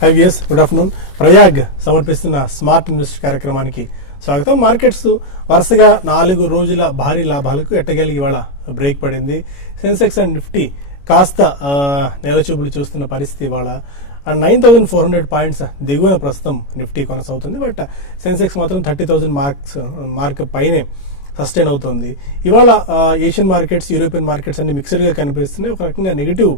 హైవియస్ good afternoon. Prayag సమర్పిస్తున్న smart invest కార్యక్రమానికి స్వాగతం. మార్కెట్స్ వరుసగా 4 రోజుల భారీ లాభాలకు ఎట్టగలిగి ఇవాళ బ్రేక్ పడింది. సెన్సెక్స్ అండ్ నిఫ్టీ కాస్త నెలచూపులు చూస్తున్న పరిస్థితి ఇవాళ 9,400 పాయింట్స్ దిగువన ప్రస్తుతం నిఫ్టీ కొనసాగుతుంది. బట్ సెన్సెక్స్ మాత్రం 30,000 మార్క్ పైనే సస్టైన్ అవుతుంది. ఇవాళ ఏషియన్ మార్కెట్స్, యూరోపియన్ మార్కెట్స్ అన్ని మిక్స్డ్ గా కనిపిస్తున్నాయి. ఒక రకంగా నెగిటివ్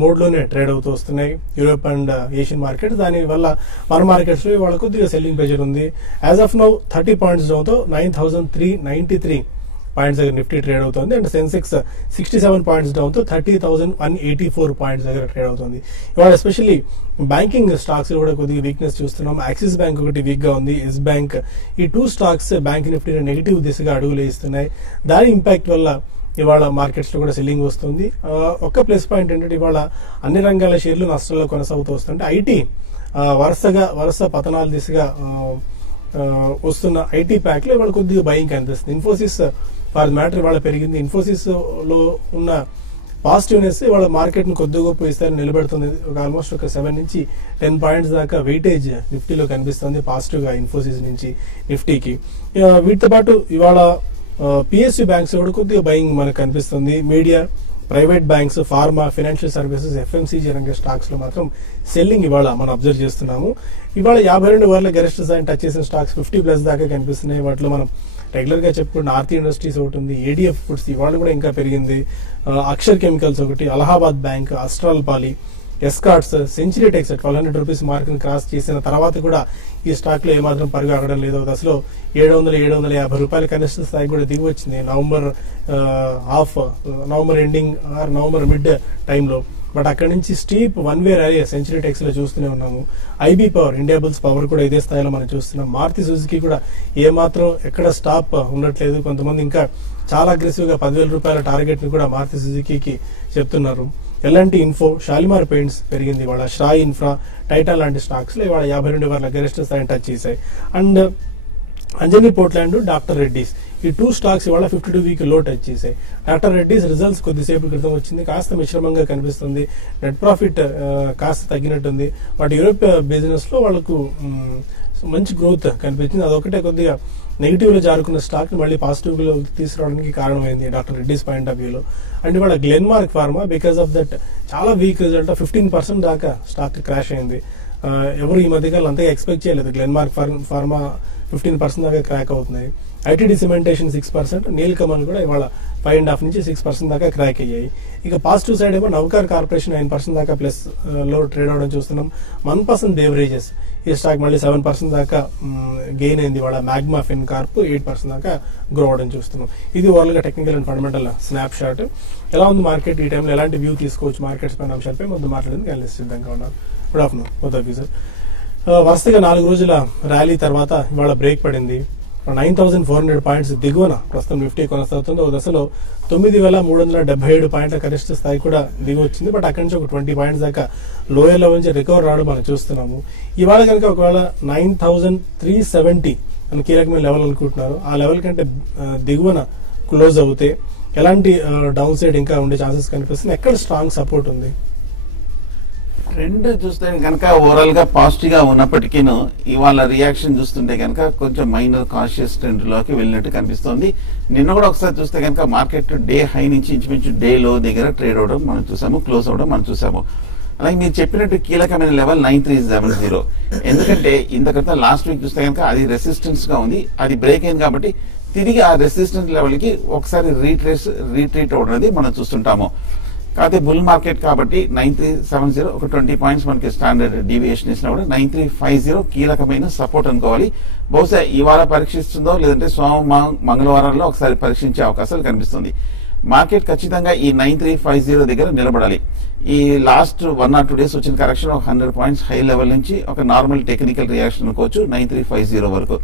మోడ్ లోనే ట్రేడ్ అవుతూ వస్తున్నాయి యూరోప్ అండ్ ఏషియన్ మార్కెట్స్. దాని వల్ల మన మార్కెట్స్ లో ఇవాళ కొద్దిగా సెల్లింగ్ ప్రెషర్ ఉంది. As of now 30 points down తో 9,393 పాయింట్స్ దగ్గర నిఫ్టీ ట్రేడ్ అవుతుంది. అండ్ సెన్సెక్స్ 67 పాయింట్స్ డౌన్ తో 30,184 పాయింట్స్ దగ్గర ట్రేడ్ అవుతుంది. ఇవాళ ఎస్పెషల్లీ బ్యాంకింగ్ స్టాక్స్ కూడా కొద్దిగా వీక్నెస్ చూస్తున్నాం. యాక్సిస్ బ్యాంక్ ఒకటి వీక్ గా ఉంది, ఎస్ బ్యాంక్. ఈ 2 స్టాక్స్ బ్యాంక్ నిఫ్టీ నెగిటివ్ దిశగా అడుగులు వేస్తున్నాయి. దాని ఇంపాక్ట్ వల్ల ఇవాళ మార్కెట్స్ లో కూడా సెల్లింగ్ వస్తుంది. ఒక్క ప్లస్ పాయింట్ ఏంటంటే ఇవాళ అన్ని రంగాల షేర్లు నష్టాల్లో కొనసాగుతూ వస్తుంటే ఐటీ వరుస పతనాల దిశగా వస్తున్న ఐటీ ప్యాక్ లో ఇవాళ కొద్దిగా బయింగ్ కనిపిస్తుంది. ఇన్ఫోసిస్ ఫర్ మ్యాటర్ ఇవాళ పెరిగింది. ఇన్ఫోసిస్ లో ఉన్న పాజిటివ్నెస్ ఇవాళ మార్కెట్ ను కొద్దిగా గొప్ప ఇస్తారు నిలబెడుతుంది. ఆల్మోస్ట్ ఒక 7 నుంచి 10 పాయింట్స్ దాకా వెయిటేజ్ నిఫ్టీలో కనిపిస్తుంది పాజిటివ్ గా ఇన్ఫోసిస్ నుంచి నిఫ్టీకి. వీటితో పాటు ఇవాళ పిఎస్యు బ్యాంక్స్ కూడా కొద్దిగా బయింగ్ మనకు కనిపిస్తుంది. Media, private banks, pharma, financial services, FMCG రంగ స్టాక్స్ లో మాత్రం సెల్లింగ్ ఇవాళ మనం అబ్జర్వ్ చేస్తున్నాము. ఇవాళ 52 వారాల గరిష్ట స్థాయిని టచ్ చేసిన స్టాక్స్ 50+ దాకా కనిపిస్తున్నాయి. వాటిలో మనం రెగ్యులర్ గా చెప్పుకున్న ఆర్తి ఇండస్ట్రీస్ ఒకటి ఉంది, ఏడిఎఫ్ ఫుడ్స్ ఇవాళ కూడా ఇంకా పెరిగింది, అక్షర్ కెమికల్స్ ఒకటి, Allahabad bank, Astral poly, Escorts, Century Tex 1,200 rupees mark ని క్రాస్ చేసిన తర్వాత కూడా ఈ స్టాక్ లో ఏమాత్రం పరుగు ఆగడం లేదు. దశలో 750 రూపాయల కనిష్ట స్థాయి కూడా దిగి వచ్చింది November ending or November mid టైంలో. బట్ అక్కడ నుంచి steep one way rally Century Tex లో చూస్తూనే ఉన్నాము. IB power, India bulls power కూడా ఇదే స్థాయిలో మనం చూస్తున్నాం. మారుతి సుజుకి కూడా ఏమాత్రం ఎక్కడ స్టాప్ ఉండట్లేదు. కొంతమంది ఇంకా చాలా అగ్రెసివ్ గా 10,000 రూపాయల టార్గెట్ ని కూడా మారుతి సుజుకి చెప్తున్నారు. ఎలాంటి ఇన్ఫో, షాలిమార్ పెయింట్స్ పెరిగింది ఇవాళ, శ్రాయి ఇన్ఫ్రా, టైటాన్ లాంటి స్టాక్స్ లో ఇవాళ 52 వారాల గరిష్ట స్థాయిని టచ్ చేశాయి. And Anjani Portland, doctor Reddy's ఈ 2 స్టాక్స్ ఇవాళ 52 వీక్ లో టచ్ చేశాయి. డాక్టర్ రెడ్డీస్ రిజల్ట్స్ కొద్దిసేపు క్రితం వచ్చింది, కాస్త మిశ్రమంగా కనిపిస్తుంది. నెట్ ప్రాఫిట్ కాస్త తగ్గినట్టుంది. బట్ యూరోప్ బిజినెస్ లో వాళ్ళకు మంచి గ్రోత్ కనిపించింది. అదొకటే కొద్దిగా నెగిటివ్ లో జారుకున్న స్టాక్ ని మళ్ళీ పాజిటివ్ లో తీసుకురావడానికి కారణమైంది డాక్టర్ రెడ్డీస్ పాయింట్ ఆఫ్ వ్యూలో. అండ్ ఇవాళ Glenmark pharma because of that చాలా వీక్ రిజల్ట్ 15% దాకా స్టాక్ క్రాష్ అయింది. ఎవరు ఈ మధ్యకాలం అంతగా ఎక్స్పెక్ట్ చేయలేదు గ్లెన్మార్క్ ఫార్మా 15% దాకా క్రాక్ అవుతున్నాయి. ఐటీడీ సిమెంటేషన్ 6%, నీల్ కమల్ కూడా ఇవాళ 5.5 నుంచి 6% దాకా క్రాక్ అయ్యాయి. ఇక పాజిటివ్ సైడ్ ఏమో నవకార్ కార్పొరేషన్ 9% దాకా ప్లస్ లో ట్రేడ్ అవడం చూస్తున్నాం. 1% బేవరేజెస్ ఈ స్టాక్ మళ్ళీ 7% దాకా గెయిన్ అయింది. ఇవాళ మ్యాగ్మా ఫిన్ కార్ప్ 8% దాకా గ్రో అవడం చూస్తున్నాం. ఇది ఓవరాల్ గా technical and fundamental snap shot. ఎలా ఉంది మార్కెట్, ఈ టైంలో ఎలాంటి వ్యూ తీసుకోవచ్చు మార్కెట్స్ పైన అంశాలపై ముందు మాట్లాడేందుకు అనలిస్ట్ సిద్ధంగా ఉన్నారు. Good afternoon both of you sir. వరుసగా 4 రోజుల ర్యాలీ తర్వాత ఇవాళ బ్రేక్ పడింది. 9,400 పాయింట్స్ దిగువన ప్రస్తుతం నిఫ్టీ కొనసాగుతుంది. ఒక దశలో 9,377 పాయింట్ల కనిష్ట స్థాయి కూడా దిగి వచ్చింది. బట్ అక్కడి నుంచి ఒక 20 పాయింట్స్ దాకా లోయర్ లెవెల్ నుంచి రికవర్ రావడం మనం చూస్తున్నాము. ఇవాళ కనుక ఒకవేళ 9,370 అని కీలకమైన లెవెల్ అనుకుంటున్నారు, ఆ లెవెల్ కంటే దిగువన క్లోజ్ అవుతే ఎలాంటి డౌన్ సైడ్ ఇంకా ఉండే ఛాన్సెస్ కనిపిస్తుంది? ఎక్కడ స్ట్రాంగ్ సపోర్ట్ ఉంది? ట్రెండ్ చూస్తే కనుక ఓవరాల్ గా పాజిటివ్ గా ఉన్నప్పటికీ ఇవాళ రియాక్షన్ చూస్తుంటే కనుక కొంచెం మైనర్ కాన్షియస్ ట్రెండ్ లోకి వెళ్ళినట్టు కనిపిస్తోంది. నిన్న కూడా ఒకసారి చూస్తే కనుక మార్కెట్ డే హై నుంచి ఇంచుమించు డే లో దగ్గర ట్రేడ్ అవడం మనం చూసాము, క్లోజ్ అవడం మనం చూసాము. అలాగే మీరు చెప్పినట్టు కీలకమైన లెవెల్ 9,370. ఎందుకంటే ఇంతకంటే లాస్ట్ వీక్ చూస్తే కనుక అది రెసిస్టెన్స్ గా ఉంది, అది బ్రేక్ అయింది కాబట్టి తిరిగి ఆ రెసిస్టెన్స్ లెవెల్ కి ఒకసారి రీట్రీట్ అవడం అనేది మనం చూస్తుంటాము. కాకపోతే బుల్ మార్కెట్ కాబట్టి 9,370 ఒక 20 పాయింట్స్ మనకి స్టాండర్డ్ డీవియేషన్ ఇచ్చినా కూడా 9,350 కీలకమైన సపోర్ట్ అనుకోవాలి. బహుశా ఇవాళ పరీక్షిస్తుందో లేదంటే మంగళవారంలో ఒకసారి పరీక్షించే అవకాశాలు కనిపిస్తుంది. మార్కెట్ ఖచ్చితంగా ఈ 9,350 దగ్గర నిలబడాలి. ఈ లాస్ట్ 1 or 2 days వచ్చిన కరెక్షన్ ఒక 100 పాయింట్స్ హై లెవెల్ నుంచి ఒక నార్మల్ టెక్నికల్ రియాక్షన్ అనుకోవచ్చు 9,350 వరకు.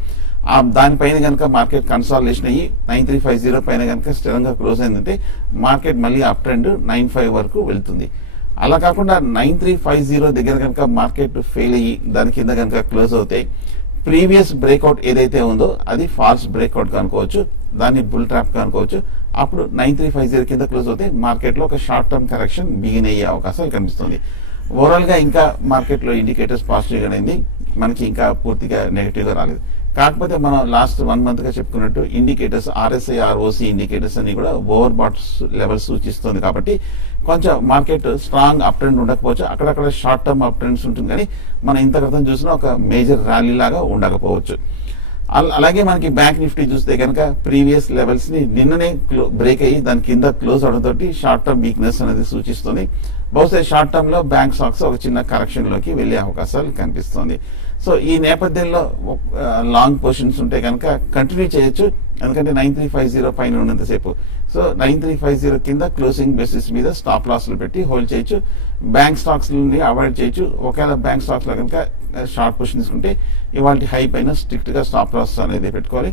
దానిపైన కనుక మార్కెట్ కన్సాలిడేషన్ అయ్యి 9,350 పైన కనుక స్థిరంగా క్లోజ్ అయిందంటే మార్కెట్ మళ్ళీ అప్ ట్రెండ్ 9,500 వరకు వెళ్తుంది. అలా కాకుండా 9,350 దగ్గర కనుక మార్కెట్ ఫెయిల్ అయ్యి దాని కింద కనుక క్లోజ్ అవుతాయి, ప్రీవియస్ బ్రేక్అవుట్ ఏదైతే ఉందో అది ఫాల్స్ బ్రేక్అవుట్ కనుకోవచ్చు, దాన్ని బుల్ ట్రాప్ కనుకోవచ్చు. అప్పుడు 9,350 కింద క్లోజ్ అవుతే మార్కెట్ లో ఒక షార్ట్ టర్మ్ కరెక్షన్ బిగిన్ అయ్యే అవకాశాలు కనిపిస్తుంది. ఓవరాల్ గా ఇంకా మార్కెట్ లో ఇండికేటర్స్ పాజిటివ్ గా అయింది, మనకి ఇంకా పూర్తిగా నెగిటివ్ గా రాలేదు. కాకపోతే మనం లాస్ట్ 1 month గా చెప్పుకున్నట్టు ఇండికేటర్స్ RSI ROC ఇండికేటర్స్ అన్ని కూడా ఓవర్ బాట్ లెవెల్స్ సూచిస్తుంది. కాబట్టి కొంచెం మార్కెట్ స్ట్రాంగ్ అప్ ట్రెండ్ ఉండకపోవచ్చు, అక్కడక్కడ షార్ట్ టర్మ్ అప్ ట్రెండ్స్ ఉంటుంది, కానీ మనం ఇంత క్రితం చూసిన ఒక మేజర్ ర్యాలీ లాగా ఉండకపోవచ్చు. అలాగే మనకి బ్యాంక్ నిఫ్టీ చూస్తే కనుక ప్రీవియస్ లెవెల్స్ ని నిన్ననే బ్రేక్ అయ్యి దాని కింద క్లోజ్ అవడంతో షార్ట్ టర్మ్ వీక్నెస్ అనేది సూచిస్తుంది. బహుశా షార్ట్ టర్మ్ లో బ్యాంక్ స్టాక్స్ ఒక చిన్న కరెక్షన్ లోకి వెళ్లే అవకాశాలు కనిపిస్తుంది. సో ఈ నేపథ్యంలో లాంగ్ పొజిషన్స్ ఉంటే కనుక కంటిన్యూ చేయొచ్చు, ఎందుకంటే 9350 పైన ఉన్నంతసేపు. సో 9350 కింద క్లోజింగ్ బేసిస్ మీద స్టాప్ లాస్లు పెట్టి హోల్డ్ చేయొచ్చు. బ్యాంక్ స్టాక్స్ నుండి అవాయిడ్ చేయొచ్చు. ఒకవేళ బ్యాంక్ స్టాక్స్ లో కనుక షార్ట్ పొజిషన్ తీసుకుంటే ఇవాళ హై పైన స్ట్రిక్ట్ గా స్టాప్ లాస్ అనేది పెట్టుకోవాలి.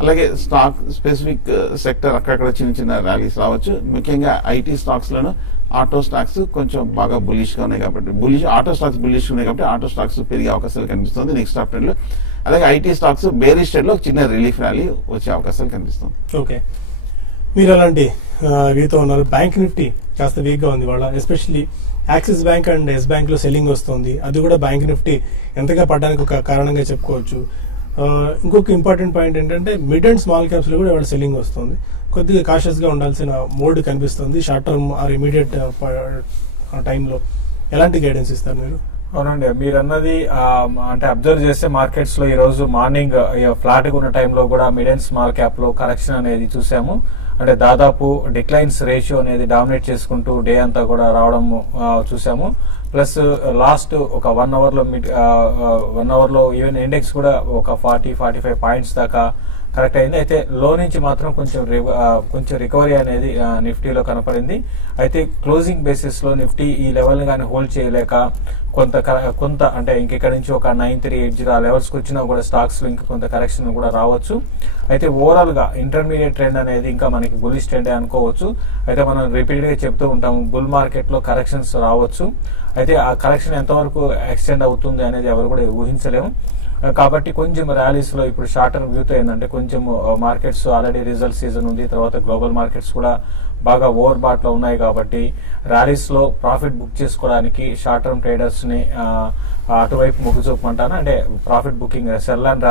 అలాగే స్టాక్ స్పెసిఫిక్ సెక్టర్ అక్కడక్కడ చిన్న చిన్న ర్యాలీస్ రావచ్చు. ముఖ్యంగా IT stocks loan auto stocks కొంచెం బాగా బులిష్ గా ఉన్నాయి కాబట్టి ఆటో స్టాక్స్ బులిష్ ఉన్నాయి కాబట్టి ఆటో స్టాక్స్ పెరిగే అవకాశాలు కనిపిస్తుంది నెక్స్ట్ అప్ ట్రెండ్ లో. అలాగే ఐటీ స్టాక్స్ బేరిష్ ట్రెండ్ లో చిన్న రిలీఫ్ ర్యాలీ వచ్చే అవకాశాలు కనిపిస్తుంది. ఓకే, మీరు అలాంటి వీతో ఉన్నారు. బ్యాంక్ నిఫ్టీ కాస్త వీక్ గా ఉంది వాళ్ళ, especially Axis bank and Yes bank లో సెల్లింగ్ వస్తుంది. అది కూడా బ్యాంక్ నిఫ్టీ ఎంతగా పడడానికి ఒక కారణంగా చెప్పుకోవచ్చు. ఇంకొక ఇంపార్టెంట్ పాయింట్ ఏంటంటే మిడ్ అండ్ స్మాల్ క్యాప్స్ లో కూడా వాళ్ళ సెల్లింగ్ వస్తుంది. కొద్దిగా కాషియస్ గా ఉండాల్సిన మోడ్ కనిపిస్తుంది. షార్ట్ టర్మ్ ఆర్ ఇమీడియట్ టైంలో ఎలాంటి గైడెన్స్ ఇస్తారు మీరు? అవునండి, మీరు అన్నది అంటే అబ్జర్వ్ చేస్తే మార్కెట్స్ లో ఈ రోజు మార్నింగ్ ఫ్లాట్ గా ఉన్న టైంలో కూడా మిడ్ అండ్ స్మాల్ క్యాప్ లో కరెక్షన్ అనేది చూసాము. అంటే దాదాపు డిక్లైన్స్ రేషియో అనేది డామినేట్ చేసుకుంటూ డే అంతా కూడా రావడం చూసాము. ప్లస్ లాస్ట్ ఒక 1 అవర్ లో ఈవెన్ ఇండెక్స్ కూడా ఒక 40-45 పాయింట్స్ దాకా కరెక్ట్ అయింది. అయితే లో నుంచి మాత్రం కొంచెం రికవరీ అనేది నిఫ్టీలో కనపడింది. అయితే క్లోజింగ్ బేసిస్ లో నిఫ్టీ ఈ లెవెల్ గానీ హోల్డ్ చేయలేక కొంత అంటే ఇంకెక్కడ నుంచి ఒక 9380 ఆ లెవెల్స్ కి వచ్చినా కూడా స్టాక్స్ లో ఇంకా కొంత కరెక్షన్ కూడా రావచ్చు. అయితే ఓవరాల్ గా ఇంటర్మీడియట్ ట్రెండ్ అనేది ఇంకా మనకి బులిష్ ట్రెండ్ అనుకోవచ్చు. అయితే మనం రిపీటెడ్ గా చెప్తూ ఉంటాము బుల్ మార్కెట్ లో కరెక్షన్స్ రావచ్చు. అయితే ఆ కరెక్షన్ ఎంతవరకు ఎక్స్టెండ్ అవుతుంది అనేది ఎవరు కూడా ఊహించలేము. కాబట్టి కొంచెం ర్యాలీస్ లో ఇప్పుడు షార్ట్ టర్మ్ వ్యూతో ఏంటంటే కొంచెం మార్కెట్స్ ఆల్రెడీ రిజల్ట్ సీజన్ ఉంది, తర్వాత గ్లోబల్ మార్కెట్స్ కూడా బాగా ఓవర్ బాట్ లో ఉన్నాయి. కాబట్టి ర్యాలీస్ లో ప్రాఫిట్ బుక్ చేసుకోవడానికి షార్ట్ టర్మ్ ట్రేడర్స్ ని అటువైపు మొగ్గు చూపమంటాను. అంటే profit booking sell and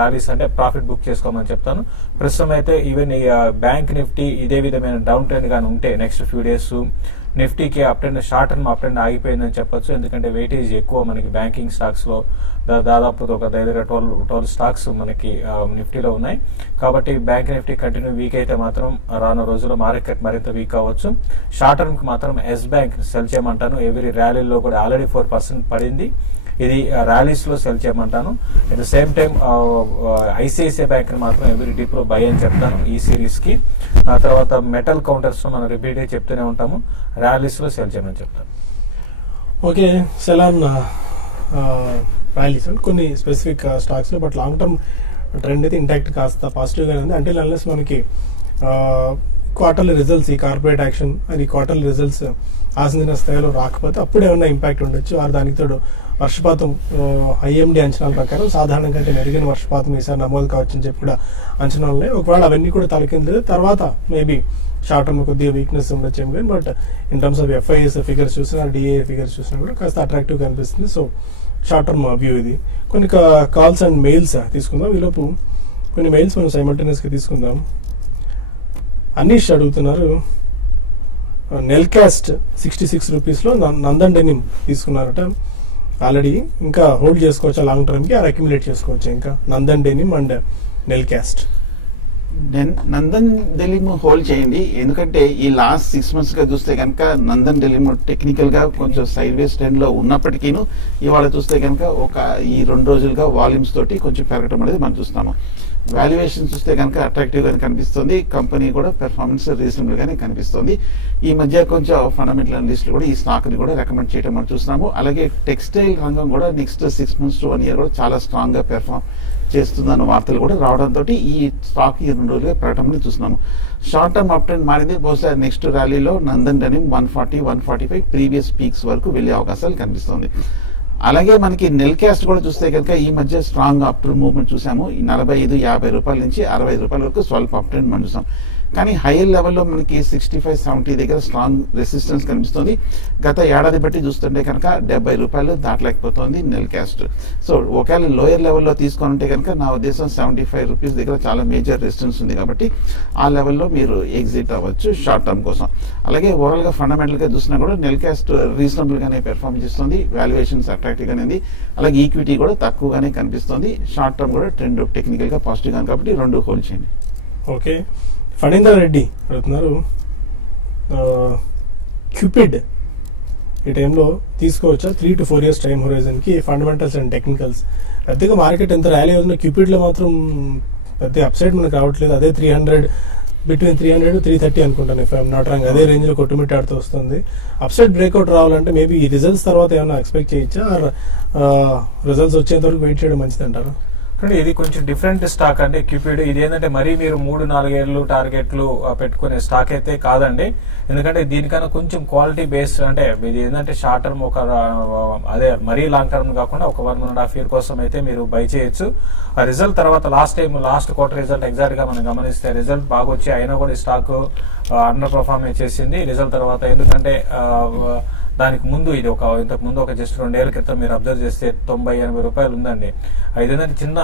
rallies అంటే ప్రాఫిట్ బుక్ చేసుకోమని చెప్తాను. ప్రస్తుతం అయితే ఈవెన్ బ్యాంక్ నిఫ్టీ ఇదే విధమైన డౌన్ ట్రెండ్ గానీ ఉంటే నెక్స్ట్ ఫ్యూ డేస్ నిఫ్టీకి up trend short term up trend ఆగిపోయిందని చెప్పొచ్చు. ఎందుకంటే వెయిటేజ్ ఎక్కువ మనకి బ్యాంకింగ్ స్టాక్స్ లో దాదాపు ఒక 12 స్టాక్స్ మనకి నిఫ్టీలో ఉన్నాయి. కాబట్టి బ్యాంక్ నిఫ్టీ కంటిన్యూ వీక్ అయితే మాత్రం రానున్న రోజుల్లో మార్కెట్ మరింత వీక్ అవ్వచ్చు. షార్ట్ టర్మ్ కి మాత్రం ఎస్ బ్యాంక్ సెల్ చేయమంటాను. ఎవ్రీ ర్యాలీలో కూడా ఆల్రెడీ 4% పడింది. ఇది ర్యాలీస్ లో సెల్ చేయమంటాను. At the same time ICICI bank ని మాత్రం ఎవ్రీ డిప్ లో బై అని చెప్తాను ఈ సిరీస్ కి. ఆ తర్వాత మెటల్ కౌంటర్స్ లో మనం రిపీట్ గా చెప్తూనే ఉంటాము, ర్యాలీస్ లో సెల్ చేయమని చెప్తాను. ఓకే, సెలాన్ ర్యాలీస్ అంటే కొన్ని స్పెసిఫిక్ స్టాక్స్ లో, బట్ లాంగ్ టర్మ్ ట్రెండ్ అయితే ఇంటాక్ట్ కాస్త పాజిటివ్ గానే ఉంది. అంటే అన్లెస్ మనకి క్వార్టర్లీ రిజల్ట్స్, ఈ కార్పొరేట్ యాక్షన్ అది క్వార్టర్లీ రిజల్ట్స్ ఆశించిన స్థాయిలో రాకపోతే అప్పుడు ఏమన్నా ఇంపాక్ట్ ఉండొచ్చు. దానికి తోడు వర్షపాతం ఐఎండి అంచనాల ప్రకారం సాధారణ కంటే మెరుగైన వర్షపాతం ఈసారి నమోదు కావచ్చు అని చెప్పి కూడా అంచనాలు ఉన్నాయి. ఒకవేళ అవన్నీ కూడా తలకిందు తర్వాత మేబీ షార్ట్ టర్మ్ కొద్దిగా వీక్నెస్ ఉండొచ్చేమో కానీ, but in terms of FIIs figures చూసినా డిఏ ఫిగర్స్ చూసినా కూడా కాస్త అట్రాక్టివ్ గా అనిపిస్తుంది. సో షార్ట్ టర్మ్ వ్యూ ఇది. కొన్ని కాల్స్ అండ్ మెయిల్స్ తీసుకుందాం. ఈలోపు కొన్ని మెయిల్స్ మనం సైమల్టేనియస్ గా తీసుకుందాం. అనీష్ అడుగుతున్నారు, నెల్కాస్ట్ 66 రూపీస్ లో నందన్ డెనిమ్ తీసుకున్నారట. ఆల్రెడీ ఇంకా హోల్డ్ చేసుకోవచ్చా లాంగ్ టర్మ్ కి, అక్యుములేట్ చేసుకోవచ్చా ఇంకా Nandan Denim and Nelcast? Nandan Denim hold చేయండి, ఎందుకంటే ఈ లాస్ట్ 6 months గా చూస్తే కనుక నందన్ డెలిమ్ టెక్నికల్ గా కొంచెం సైడ్ వేస్ ట్రెండ్ లో ఉన్నప్పటికీ ఇవాళ చూస్తే కనుక ఈ 2 రోజులుగా వాల్యూమ్స్ తోటి కొంచెం పెరగడం అనేది మనం చూస్తున్నాము. వాల్యుయేషన్ చూస్తే కనుక అట్రాక్టివ్ గానే కనిపిస్తుంది. కంపెనీ కూడా పెర్ఫార్మెన్స్ రీజనబుల్ గానే కనిపిస్తుంది. ఈ మధ్య కొంచెం ఫండమెంటల్ అనలిస్టులు కూడా ఈ స్టాక్ ని కూడా రికమెండ్ చేయడం మనం చూస్తున్నాము. అలాగే టెక్స్టైల్ రంగం కూడా నెక్స్ట్ 6 months to 1 year కూడా చాలా స్ట్రాంగ్ గా పెర్ఫార్మ్ చేస్తుందన్న వార్తలు కూడా రావడంతో ఈ స్టాక్ ఈ 2 రోజులుగా పెరగడం చూస్తున్నాము. షార్ట్ టర్మ్ అప్ ట్రెండ్ మారింది. బహుశా నెక్స్ట్ ర్యాలీలో నందన్ డెనిమ్ 140-145 ప్రీవియస్ పీక్స్ వరకు వెళ్లే అవకాశాలు కనిపిస్తుంది. అలాగే మనకి నెల్కాస్ట్ కూడా చూస్తే కనుక ఈ మధ్య స్ట్రాంగ్ అప్ మూవ్మెంట్ చూసాము. ఈ 45-50 రూపాయల నుంచి 65 రూపాయల వరకు స్వల్ప అప్ ట్రెండ్ మనం చూసాం. కానీ హైయర్ లెవెల్లో మనకి 65-70 దగ్గర స్ట్రాంగ్ రెసిస్టెన్స్ కనిపిస్తుంది. గత ఏడాది బట్టి చూస్తుంటే కనుక 70 రూపాయలు దాటలేకపోతుంది నెల్ క్యాస్ట్. సో ఒకవేళ లోయర్ లెవెల్లో తీసుకుంటే కనుక నా ఉద్దేశం 75 రూపీస్ దగ్గర చాలా మేజర్ రెసిస్టెన్స్ ఉంది కాబట్టి ఆ లెవెల్లో మీరు ఎగ్జిట్ అవ్వచ్చు షార్ట్ టర్మ్ కోసం. అలాగే ఓవరాల్ గా ఫండమెంటల్ గా చూసినా కూడా నెల్ క్యాస్ట్ రీజనబుల్ గానే పెర్ఫార్మ్ చేస్తుంది, వాల్యుయేషన్స్ అట్రాక్టివ్ గానే ఉంది. అలాగే ఈక్విటీ కూడా తక్కువగానే కనిపిస్తుంది. షార్ట్ టర్మ్ కూడా ట్రెండ్ టెక్నికల్ గా పాజిటివ్ గా కాబట్టి రెండు హోల్డ్ చేయండి. ఓకే, ఫణీందర్ రెడ్డి అడుగుతున్నారు క్యూపిడ్ ఈ టైంలో తీసుకోవచ్చా 3 to 4 years టైం హొరైజన్ కి? ఫండమెంటల్స్ అండ్ టెక్నికల్స్ పెద్దగా మార్కెట్ ఎంత ర్యాలీ అవుతుందో క్యూపిడ్ లో మాత్రం పెద్ద అప్సైడ్ మనకు రావట్లేదు. అదే 300 between 300 to 330 అనుకుంటాను ఇఫ్ ఐఎమ్ నాట్ రాంగ్. అదే రేంజ్ లో కొట్టుమిట్టాడుతూ వస్తుంది. అప్సైడ్ బ్రేక్అవుట్ రావాలంటే మేబీ ఈ రిజల్ట్స్ తర్వాత ఏమైనా ఎక్స్పెక్ట్ చేయొచ్చా? రిజల్ట్స్ వచ్చేంత వరకు వెయిట్ చేయడం మంచిది అంటారు? ఇది కొంచెం డిఫరెంట్ స్టాక్ అండి క్యూపిడ్. ఇది ఏంటంటే మరీ మీరు 3-4 ఏళ్ళు టార్గెట్లు పెట్టుకునే స్టాక్ అయితే కాదండి. ఎందుకంటే దీనికన్నా కొంచెం క్వాలిటీ బేస్డ్, అంటే ఇది ఏంటంటే షార్ట్ టర్మ్ అదే మరీ లాంగ్ టర్మ్ కాకుండా ఒక 1.5 year కోసం అయితే మీరు బై చేయొచ్చు. ఆ రిజల్ట్ తర్వాత లాస్ట్ క్వార్టర్ రిజల్ట్ ఎగ్జాక్ట్ గా మనం గమనిస్తే రిజల్ట్ బాగా వచ్చి అయినా కూడా ఈ స్టాక్ అండర్ పర్ఫార్మెన్స్ చేసింది రిజల్ట్ తర్వాత. ఎందుకంటే దానికి ముందు ఇది ఇంతకు ముందు ఒక జస్ట్ 2 ఏళ్ల క్రితం మీరు అబ్జర్వ్ చేస్తే 90-80 రూపాయలు ఉందండి. ఇదేంటంటే చిన్న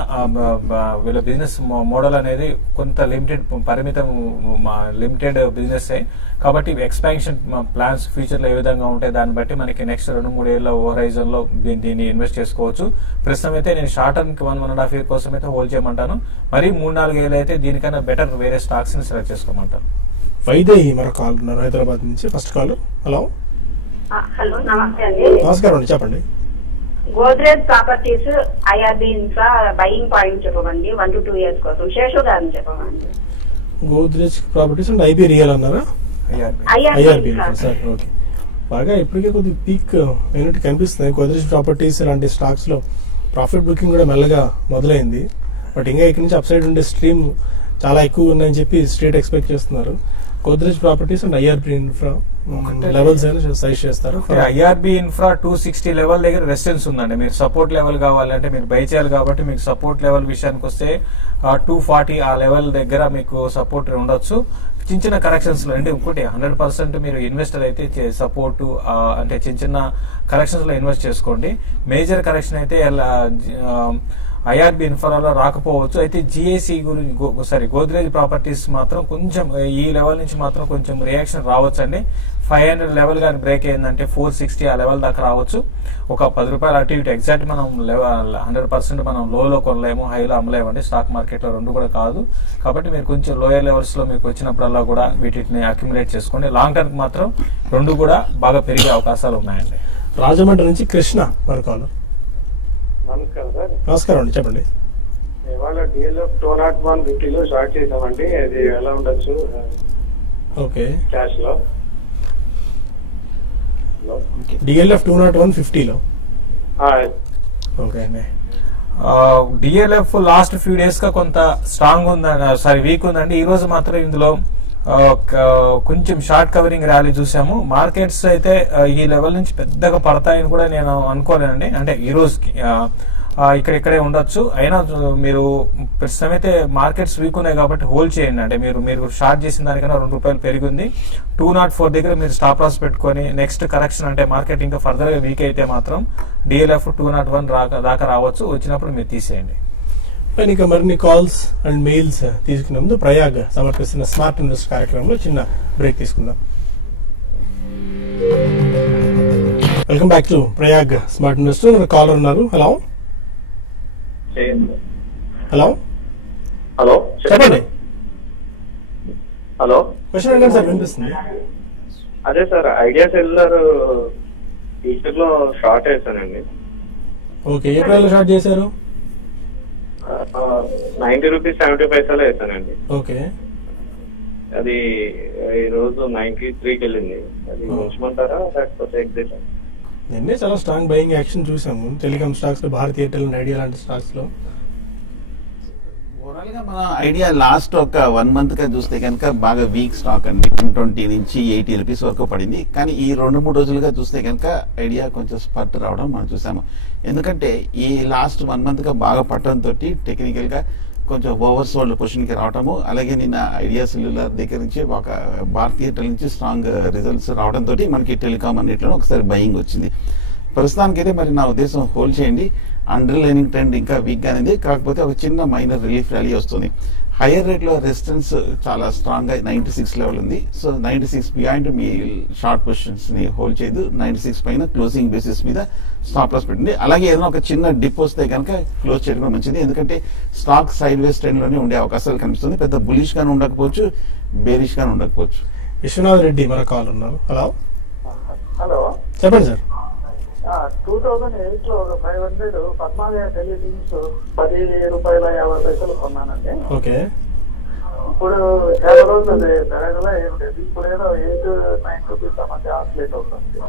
వీళ్ళ బిజినెస్ మోడల్ అనేది కొంత లిమిటెడ్ బిజినెస్ కాబట్టి ఎక్స్పాన్షన్ ప్లాన్స్ ఫ్యూచర్ లో ఏ విధంగా ఉంటాయి దాన్ని బట్టి మనకి నెక్స్ట్ 2-3 ఏళ్ల హోరైజన్ లో దీన్ని ఇన్వెస్ట్ చేసుకోవచ్చు. ప్రస్తుతం అయితే నేను షార్ట్ టర్మ్ కి 1.5 year కోసం అయితే హోల్డ్ చేయమంటాను. మరి 3-4 ఏళ్ళు అయితే దీనికన్నా బెటర్ వేరే స్టాక్స్ ని సెలెక్ట్ చేసుకోమంటాను. వైదేహి మరో కాల్ ఉన్నారు హైదరాబాద్ నుంచి. First call. హలో నమస్తే అండి. నమస్కారం అండి, చెప్పండి. Godrej Properties IRB Infra buying point చెప్పమండి 1 to 2 years కోసం. శేషు గారిని చెప్పమండి. Godrej Properties and IB real అన్నారా? IRB sir. ఓకే, బాగా ఇప్పటికే కొద్ది పీక్ అయినట్టు కనిపిస్తుంది గోద్రేజ్ ప్రాపర్టీస్. ఇలాంటి స్టాక్స్ లో ప్రాఫిట్ బుకింగ్ కూడా మెల్లగా మొదలైంది. బట్ ఇంకా ఇక్కడ నుంచి అప్సైడ్ ఉండే స్ట్రీమ్ చాలా ఎక్కువ ఉన్నాయని చెప్పి స్ట్రేట్ ఎక్స్పెక్ట్ చేస్తున్నారు. Godrej Properties and IRB infra levels size చేస్తారు. ఐఆర్బి ఇన్ఫ్రా 260 లెవెల్ దగ్గర రెసిస్టెన్స్ ఉందండి. మీరు సపోర్ట్ లెవెల్ కావాలంటే మీరు బై చేయాలి కాబట్టి మీకు సపోర్ట్ లెవెల్ విషయానికి వస్తే 240 ఆ లెవెల్ దగ్గర మీకు సపోర్ట్ ఉండొచ్చు. చిన్న కరెక్షన్స్ లో అంటే ఇంకోటి 100% మీరు ఇన్వెస్టర్ అయితే సపోర్ట్ అంటే చిన్న కరెక్షన్స్ లో ఇన్వెస్ట్ చేసుకోండి. మేజర్ కరెక్షన్ అయితే ఐఆర్బి ఇన్ఫ్రాలో రాకపోవచ్చు. అయితే జిఐసి గోద్రేజ్ ప్రాపర్టీస్ మాత్రం కొంచెం ఈ లెవెల్ నుంచి మాత్రం కొంచెం రియాక్షన్ రావచ్చు అండి. 500 లెవెల్ కానీ బ్రేక్ అయిందంటే 460 ఆ లెవెల్ దాకా రావచ్చు. ఒక 10 రూపాయలు అటు ఇటు ఎగ్జాక్ట్ మనం 100% మనం లోలో కొనలేము, హైలో అమ్మలేమండి. స్టాక్ మార్కెట్ లో రెండు కూడా కాదు. కాబట్టి మీరు కొంచెం లోయర్ లెవెల్స్ లో మీకు వచ్చినప్పుడల్లా కూడా వీటిని అక్యుములేట్ చేసుకోండి. లాంగ్ టర్మ్ మాత్రం రెండు కూడా బాగా పెరిగే అవకాశాలు ఉన్నాయండి. రాజమండ్రి నుంచి కృష్ణ మరొకరు. నమస్కారం సార్. నమస్కారం అండి, చెప్పండి. ఇవాళ డిఎల్ఎఫ్ 201.50 షార్ట్ చేసామండి. అది ఎలా ఉండొచ్చు ఓకే క్యాష్ లో? డిఎల్ఎఫ్ 201.50 ఓకే అండి. డిఎల్ఎఫ్ లాస్ట్ ఫ్యూ డేస్ గా కొంత స్ట్రాంగ్ ఉందండి, వీక్ ఉందండి. ఈ రోజు మాత్రం ఇందులో కొంచెం షార్ట్ కవరింగ్ ర్యాలీ చూసాము. మార్కెట్స్ అయితే ఈ లెవెల్ నుంచి పెద్దగా పడతాయని కూడా నేను అనుకోలేనండి. అంటే ఈ రోజుకి ఇక్కడే ఉండొచ్చు. అయినా మీరు ప్రస్తుతం అయితే మార్కెట్స్ వీక్ ఉన్నాయి కాబట్టి హోల్డ్ చేయండి. అంటే మీరు షార్ట్ చేసిన దానికన్నా 2 రూపాయలు పెరిగింది. 204 దగ్గర మీరు స్టాప్ లాస్ పెట్టుకొని నెక్స్ట్ కరెక్షన్ అంటే మార్కెట్ ఇంకా ఫర్దర్ గా వీక్ అయితే మాత్రం డిఎల్ఎఫ్ 201 దాకా రావచ్చు. వచ్చినప్పుడు మీరు తీసేయండి. ఇక మరిన్ని కాల్స్ అండ్ మెయిల్స్ తీసుకునే ముందు ప్రయాగ్ సమర్పిస్తున్న స్మార్ట్ ఇన్వెస్ట్ కార్యక్రమంలో చిన్న బ్రేక్ తీసుకుందాం. Welcome back to Prayag smart investor. Caller ఉన్నారు. హలో హలో హలో చెప్పండి. హలో క్వశ్చన్ అడిగాను సార్, వినిపిస్తుంది. అదే సార్, ఐడియా సెల్యులర్ టీచర్ లో షార్ట్ వేసానండి. ఓకే, ఏ ప్రైస్ లో షార్ట్ చేశారు? 90 రూపీస్ 70 పైసలు వేసానండి. ఓకే, అది ఈ రోజు 93కి వెళ్ళింది. అది ఉంచమంటారా లేకపోతే ఎగ్జిట్? నిన్నే చాలా స్ట్రాంగ్ బయింగ్ యాక్షన్ చూసాము టెలికామ్ స్టాక్స్ లో, భారతీయ ఎయిర్టెల్ అండ్ ఐడియా లాంటి స్టాక్స్ లో. ఓవరాల్ గా మన ఐడియా లాస్ట్ ఒక 1 month గా చూస్తే కనుక బాగా వీక్ స్టాక్ అండి. 120 నుంచి 80 రూపీస్ వరకు పడింది. కానీ ఈ 2-3 రోజులుగా చూస్తే కనుక ఐడియా కొంచెం స్పర్ట్ రావడం మనం చూసాము. ఎందుకంటే ఈ లాస్ట్ 1 month గా బాగా పట్టడంతో టెక్నికల్ గా కొంచెం ఓవర్ సోల్డ్ పొజిషన్కి రావడము, అలాగే నిన్న ఐడియా సెల్యులార్ దగ్గర నుంచి ఒక భారతీయ ఎయిర్టెల్ నుంచి స్ట్రాంగ్ రిజల్ట్స్ రావడంతో మనకి టెలికామ్ అన్నింటిలో ఒకసారి బయింగ్ వచ్చింది. ప్రస్తుతానికైతే మరి నా ఉద్దేశం హోల్డ్ చేయండి. అండర్లైనింగ్ ట్రెండ్ ఇంకా వీక్ గా ఉంది, కాకపోతే ఒక చిన్న మైనర్ రిలీఫ్ ర్యాలీ వస్తుంది. హైయర్ రేట్ లో రెసిస్టెన్స్ చాలా స్ట్రాంగ్ గా 96 లెవెల్ ఉంది. So 96 beyond me short positions ని హోల్డ్ చేయదు. 96 పైన క్లోజింగ్ బేసిస్ మీద స్టాప్ లాస్ పెట్టండి. అలాగే ఏదైనా ఒక చిన్న డిప్ వస్తే కనుక క్లోజ్ చేయడం మంచిది, ఎందుకంటే స్టాక్ సైడ్ వేస్ ట్రెండ్ లోనే ఉండే అవకాశాలు కనిపిస్తుంది. పెద్ద బులిష్ గానే ఉండకపోవచ్చు, బేరిష్ గానే ఉండకపోవచ్చు. విశ్వనాథ్ రెడ్డి మన కాల్ ఉన్నారు. హలో చెప్పండి సార్. 2008 లో ఒక 500 పద్మాలయ టెలివిజన్స్ ₹10.50 కొన్నానండి. ఓకే. ఇప్పుడు చాలా రోజులు అది పెరగలా ఏం లేదు. ఇప్పుడు ఏదో ₹8-9 మధ్య ఆస్లేట్ అవుతుంది.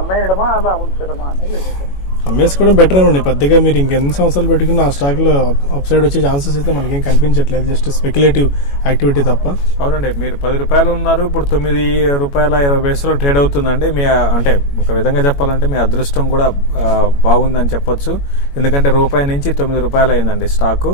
అమ్మేయడమా అలా ఉంచడమా అనేది అమ్మేసుకోవడం బెటర్ అండి. పెద్దగా మీరు ఇంకెన్ని సంవత్సరాలు పెట్టుకున్న ఆ స్టాక్ లో అప్ సైడ్ వచ్చే ఛాన్సెస్ అయితే మనకేం కనిపించట్లేదు, జస్ట్ స్పెక్యులేటివ్ యాక్టివిటీ తప్ప. అవునండి, మీరు ₹10 ఉన్నారు, ఇప్పుడు ₹9.20 ట్రేడ్ అవుతుందండి. మీ అంటే ఒక విధంగా చెప్పాలంటే మీ అదృష్టం కూడా బాగుందని చెప్పొచ్చు. ఎందుకంటే రూపాయి నుంచి ₹9 అయిందండి స్టాకు.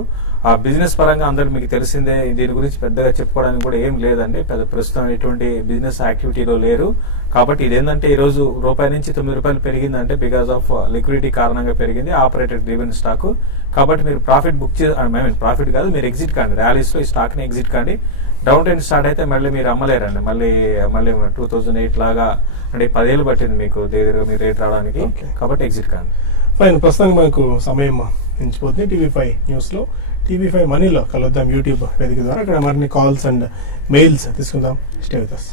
ఆ బిజినెస్ పరంగా అందరికి మీకు తెలిసిందే, దీని గురించి పెద్దగా చెప్పుకోవడానికి కూడా ఏం లేదండి. ప్రస్తుతం ఎటువంటి బిజినెస్ యాక్టివిటీలో లేరు. కాబట్టి ఇదేంటంటే ఈ రోజు రూపాయి నుంచి ₹9 పెరిగిందంటే బికాస్ ఆఫ్ లిక్విడిటీ కారణంగా పెరిగింది, ఆపరేటెడ్ డ్రివెన్ స్టాక్. కాబట్టి మీరు ప్రాఫిట్ బుక్ ప్రాఫిట్ కాదు, మీరు ఎగ్జిట్ కాండి, ర్యాలీస్ లో ఈ స్టాక్ ని ఎగ్జిట్ కాండి. డౌన్ ట్రెండ్ స్టార్ట్ అయితే మళ్ళీ మీరు అమ్మలేరండి. మళ్ళీ 2008 లాగా అంటే 10 ఏళ్ళు పట్టింది మీకు మీరు రేట్ రావడానికి. కాబట్టి ఎగ్జిట్ కాండి. ఫైన్. ప్రస్తుతానికి మనకు సమయం ఎంచిపోతుంది. TV5 న్యూస్ లో TV5 మనీలో కలుద్దాం యూట్యూబ్ వేదిక ద్వారా. అక్కడ మరిన్ని కాల్స్ అండ్ మెయిల్స్ తీసుకుందాం. Stay with us.